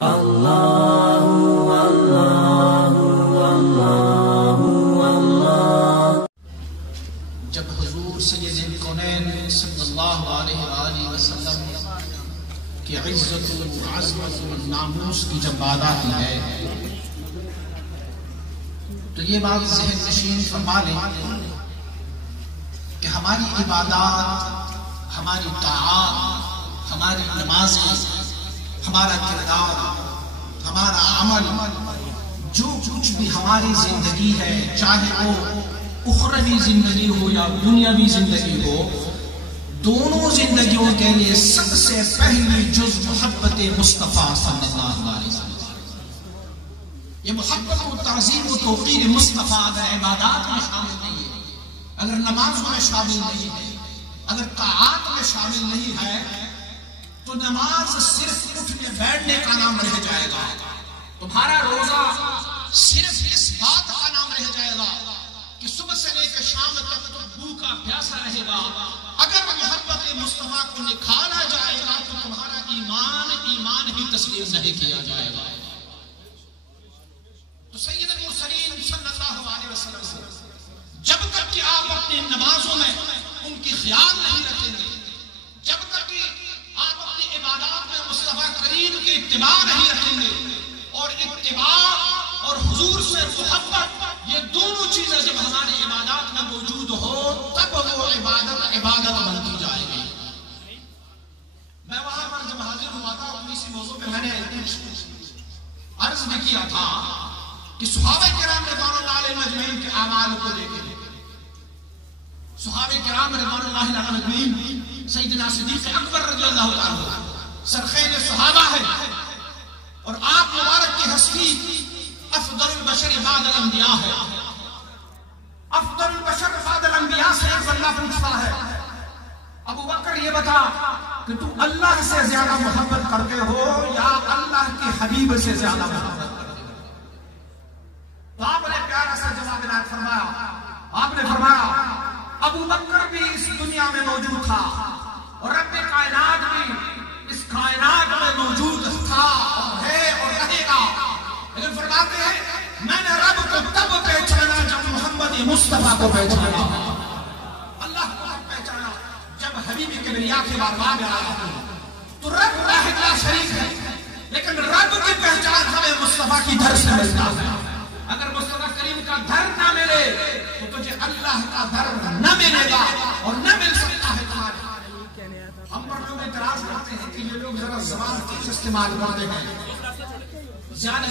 جب حضور سید الکونین صلی اللہ علیہ وآلہ وسلم کی عزت و عظمت و ناموس کی جب بات آتی ہے تو یہ بات ذہن نشین فرما لیں کہ ہماری عبادات، ہماری طاعات، ہماری نمازیں، ہمارا کردار، ہمارا عمل، جو کچھ بھی ہماری زندگی ہے، چاہے وہ اخروی زندگی ہو یا دنیاوی زندگی ہو، دونوں زندگیوں کے لیے سب سے پہلی جز محبت مصطفیٰ صلی اللہ علیہ وسلم۔ یہ محبت و تعظیم و توقیر مصطفیٰ اگر عبادات میں شامل نہیں ہے، اگر نمازوں میں شامل نہیں ہے، اگر طاعات میں شامل نہیں ہے، تو نماز صرف اٹھنے بیٹھنے کا نام رہ جائے گا، تمہارا روزہ صرف اس بات کا نام رہ جائے گا کہ صبح سے لے کے شام تک تو بھوکا پیاسا رہے گا۔ اگر محبت مصطفیٰ کو نکالا جائے گا تو تمہارا ایمان ہی تسلیم نہیں کیا جائے گا۔ تو سید المرسلین صلی اللہ علیہ وسلم جب تک کہ آپ اپنی نمازوں میں ان کی خیال نہیں رکھیں گے، جب تک کہ آپ اپنی عبادات میں مصطفیٰ کریم کی اتباع نہیں رکھیں گے، اور اتباع اور حضور سے محبت، یہ دونوں چیزیں جب ہماری عبادات میں موجود ہو تب وہ عبادت بنتی جائے گی۔ میں وہاں پر جب حاضر ہوا تھا اپنی اسی موضوع پہ میں نے عرض بھی کیا تھا کہ صحابہ کرام رضوان اللہ علیہم اجمعین کے اعمال کو دیکھیں، صحابہ کرام رضوان اللہ علیہم اجمعین، سیدنا صدیق اکبر رضی اللہ عنہ سرخیل صحابہ ہے، اور آپ مبارک کی ہستی افضل البشر بعد الانبیاء ہے۔ افضل البشر بعد الانبیاء سے اللہ پوچھتا ہے، ابو بکر یہ بتا کہ تو اللہ سے زیادہ محبت کرتے ہو یا اللہ کے حبیب سے زیادہ محبت کرتے ہو؟ تو آپ نے پیارا سا جواب عنایت فرمایا، آپ نے فرمایا ابو بکر بھی اس دنیا میں موجود تھا اور رب کائنات بھی اس کائنات میں موجود تھا اور ہے اور رہے گا، لیکن فرماتے ہیں میں نے رب کو تب پہچانا جب محمد مصطفیٰ کو پہچانا، اللہ کو تب پہچانا جب حبیب کبریا کے بارگاہ میں آیا۔ تو رب واحد لا شریک ہے، لیکن رب کی پہچان ہمیں مصطفیٰ کی در سے ملتا ہے۔ اگر مصطفیٰ کریم کا در نہ ملے تو تجھے اللہ کا در نہ ملے گا اور نہ مل سکتا ہے تمہارے۔ ہم پر لوگ اعتراض کرتے ہیں کہ یہ لوگ ذرا زبان تیز استعمال کرتے ہیں، زیادہ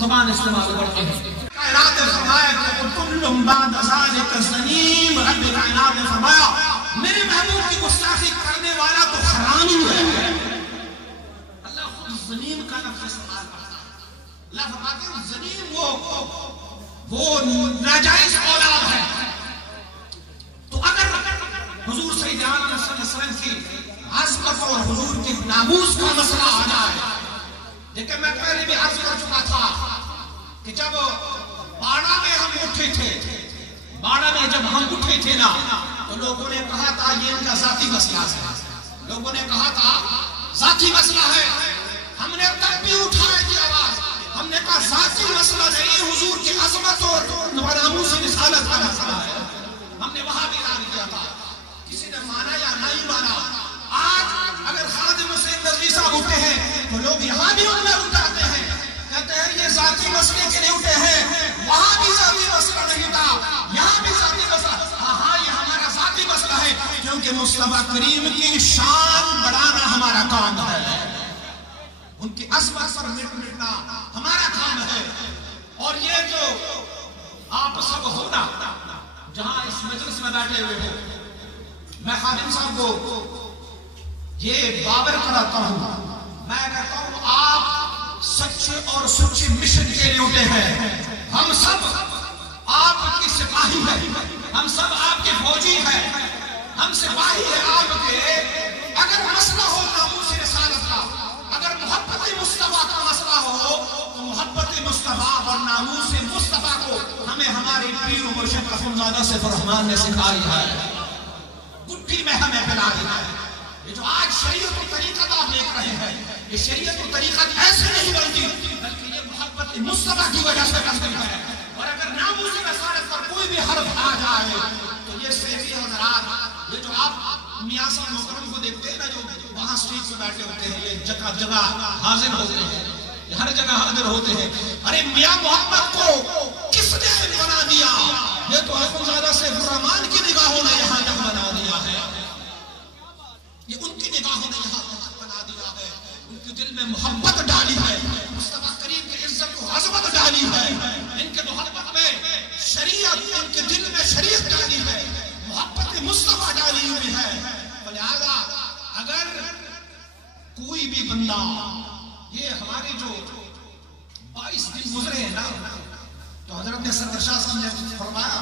زبان استعمال کرتے ہیں۔ کائنات نے فرمایا کہ کل بعد ذلک زنیم، رب کائنات نے فرمایا میرے محبوب کی گستاخی کرنے والا تو حرامی ہے۔ اللہ خود زنیم کا لفظ استعمال کرتا ہے۔ اللہ فرماتے ہیں زنیم وہ ناجائز اولاد ہے۔ تو اگر حضور سید عالم صلی اللہ علیہ وسلم کی عظمت اور حضور کی ناموس کا مسئلہ آ جائے، لیکن میں پہلے بھی عرض کر چکا تھا کہ جب باڑہ میں ہم اٹھے تھے، باڑہ میں جب ہم اٹھے تھے نا تو لوگوں نے کہا تھا یہ ان کا ذاتی مسئلہ ہے، لوگوں نے کہا تھا ذاتی مسئلہ ہے۔ ہم نے تب بھی اٹھایا کی آواز، ہم نے کہا ذاتی مسئلہ نہیں، حضور کی عظمت اور ناموس رسالت کا مسئلہ ہے۔ ہم نے وہاں بھی اعلان کیا تھا، کسی نے مانا یا نہیں مانا۔ آج اگر خادم حسین نظوی صاحب اٹھے ہیں تو لوگ یہاں بھی ان میں اٹھاتے ہیں، کہتے ہیں یہ ذاتی مسئلے کے لیے اٹھے ہیں، وہاں بھی ذاتی مسئلہ نہیں تھا، یہاں بھی ذاتی مسئلہ۔ ہاں یہ ہمارا ذاتی مسئلہ ہے، کیونکہ مصطفیٰ کریم کی شان بڑھانا ہمارا کام ہے، ان کی عظمت پر مٹنا ہمارا کام ہے۔ اور یہ جو آپ سب ہونا جہاں اس مجلس میں بیٹھے ہوئے ہو، میں خادم صاحب کو یہ بابر کراتا ہوں، میں کہتا ہوں آپ سچے اور سچے مشن کے لیے اٹھے ہیں۔ ہم سب آپ کی سپاہی ہیں، ہم سب آپ کے فوجی ہیں، ہم سپاہی ہیں آپ کے۔ اگر مسئلہ ہو ناموس رسالت کا، اگر محبت مصطفیٰ کا مسئلہ ہو تو محبت مصطفیٰ اور ناموس مصطفیٰ کو ہمیں ہمارے پیر و مرشد رحمزادہ سے فرحمان نے سکھائی ہے، گٹھی میں ہمیں پلائی ہے۔ یہ جو آج شریعت و طریقت آپ دیکھ رہے ہیں، یہ شریعت و طریقت ایسے نہیں بنتی، بلکہ یہ محبت مصطفیٰ کی وجہ سے بنتی ہے۔ اور اگر ناموس رسالت پر کوئی بھی حرف آ جائے تو یہ سیفی حضرات، یہ جو آپ میاں صاحب محترم کو دیکھتے ہیں نا، جو وہاں اسٹریٹ پہ بیٹھے ہوتے ہیں، یہ جگہ جگہ حاضر ہوتے ہیں، ہر جگہ حاضر ہوتے ہیں، ارے میاں محمد کو کس نے بنا دیا؟ یہ تو اخوندزادہ سیف الرحمن کی نگاہوں نے یہاں تک بنا دیا ہے، یہ ان کی نگاہوں نے یہاں تک بنا دیا ہے، ان کے دل میں محبت ڈالی ہے، مصطفیٰ کریم کی عزت و عظمت ڈالی ہے، ان کے محبت میں شریعت، ان کے دل میں شریعت ڈالی ہے، محبت مصطفیٰ ڈالی ہوئی ہے۔ لہذا اگر کوئی بھی بندہ، یہ ہمارے جو 22 دن گزرے ہیں نا، تو حضرت سرور شاہ صاحب نے فرمایا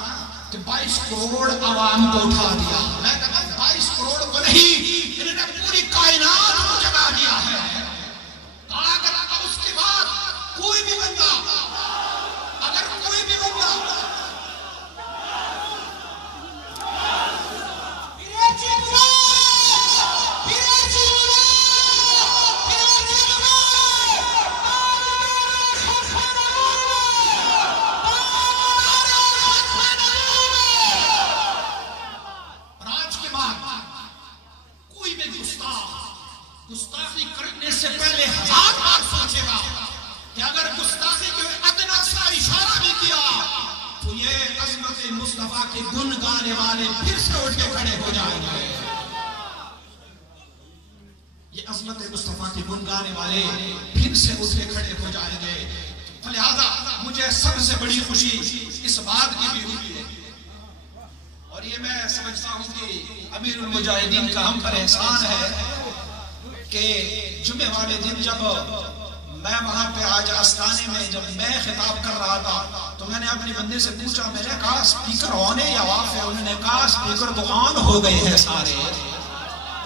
کہ 22 کروڑ عوام کو اٹھا دیا۔ میں کہتا ہوں 22 کروڑ کو نہیں، انہوں نے پوری کائنات کو جگا دیا ہے۔ اگر اس کے بعد کوئی بھی بندہ، اگر کوئی بھی بندہ گستاخی کرنے سے پہلے 1000 بار سوچے گا کہ اگر گستاخی کے ادنا سا اشارہ بھی کیا تو یہ عظمت مصطفیٰ کے گن گانے والے پھر سے اٹھ کے کھڑے ہو جائیں گے، یہ عظمت مصطفیٰ کے گن گانے والے پھر سے اٹھ کے کھڑے ہو جائیں گے۔ لہذا مجھے سب سے بڑی خوشی اس بات کی بھی ہوئی ہے، اور یہ میں سمجھتا ہوں کہ امیر المجاہدین کا ہم پر احسان ہے کہ جمعے والے دن جب میں وہاں پہ آج آستانے میں جب میں خطاب کر رہا تھا تو میں نے اپنے بندے سے پوچھا، میں نے کہا اسپیکر آن ہے یا آف ہے؟ انہوں نے کہا اسپیکر تو آن ہو گئے ہیں، سارے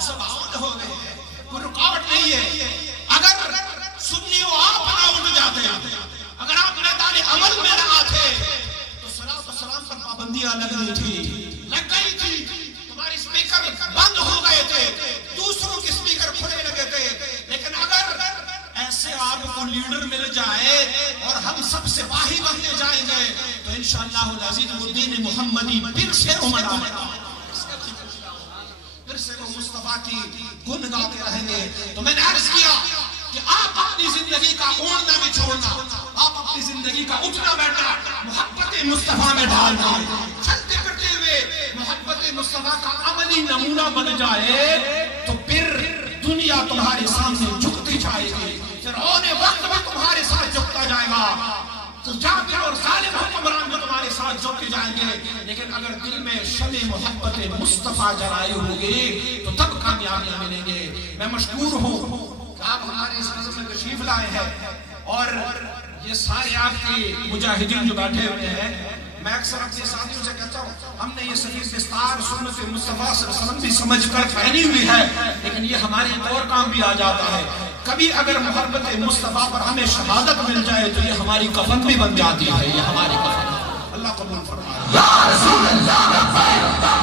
سب آن ہو گئے ہیں، کوئی رکاوٹ نہیں ہے۔ اگر سنی ہو آپ نہ اٹھ جاتے، اگر آپ میدان عمل میں نہ آتے تو صلاۃ و سلام پر پابندیاں لگنی تھی، لگ گئی تھی، تمہارے اسپیکر بند ہو گئے تھے، دوسروں کے اسپیکر کھلے لگے تھے۔ لیکن اگر ایسے آپ کو لیڈر مل جائے اور ہم سب سپاہی بنتے جائیں گے تو انشاءاللہ العزیز الدین محمدی پھر سے عمر آئے گا، پھر سے وہ مصطفیٰ کی گن گاتے رہیں گے۔ تو میں نے عرض کیا کہ آپ اپنی زندگی کا اوڑھنا بھی چھوڑنا، آپ اپنی زندگی کا اٹھنا بیٹھنا محبت مصطفیٰ میں ڈالنا، چلتے کرتے ہوئے محبت مصطفیٰ کا عملی نمونہ بن جائے تو پھر دنیا تمہارے سامنے جھکتی جائے گی، فرعون وقت بھی تمہارے ساتھ جھکتا جائے گا، جابر اور ظالم حکمران بھی تمہارے ساتھ جھک جائیں گے۔ لیکن اگر دل میں شمع محبت مصطفیٰ جلائی ہوگی تو تب کامیابیاں ملیں گے۔ میں مشکور ہوں کہ آپ ہمارے اس نظر میں تشریف لائے ہیں، اور یہ سارے آپ کے مجاہدین جو بیٹھے ہوئے ہیں، میں اکثر اپنے ساتھیوں سے کہتا ہوں ہم نے یہ صحیح دستار سنت مصطفیٰ صلی اللہ علیہ وسلم بھی سمجھ کر پہنی ہوئی ہے، لیکن یہ ہمارے ایک اور کام بھی آ جاتا ہے، کبھی اگر محبت مصطفیٰ پر ہمیں شہادت مل جائے تو یہ ہماری کفن بھی بن جاتی ہے، یہ ہماری کفن۔ اللہ قبول فرمائے۔ یا رسول اللہ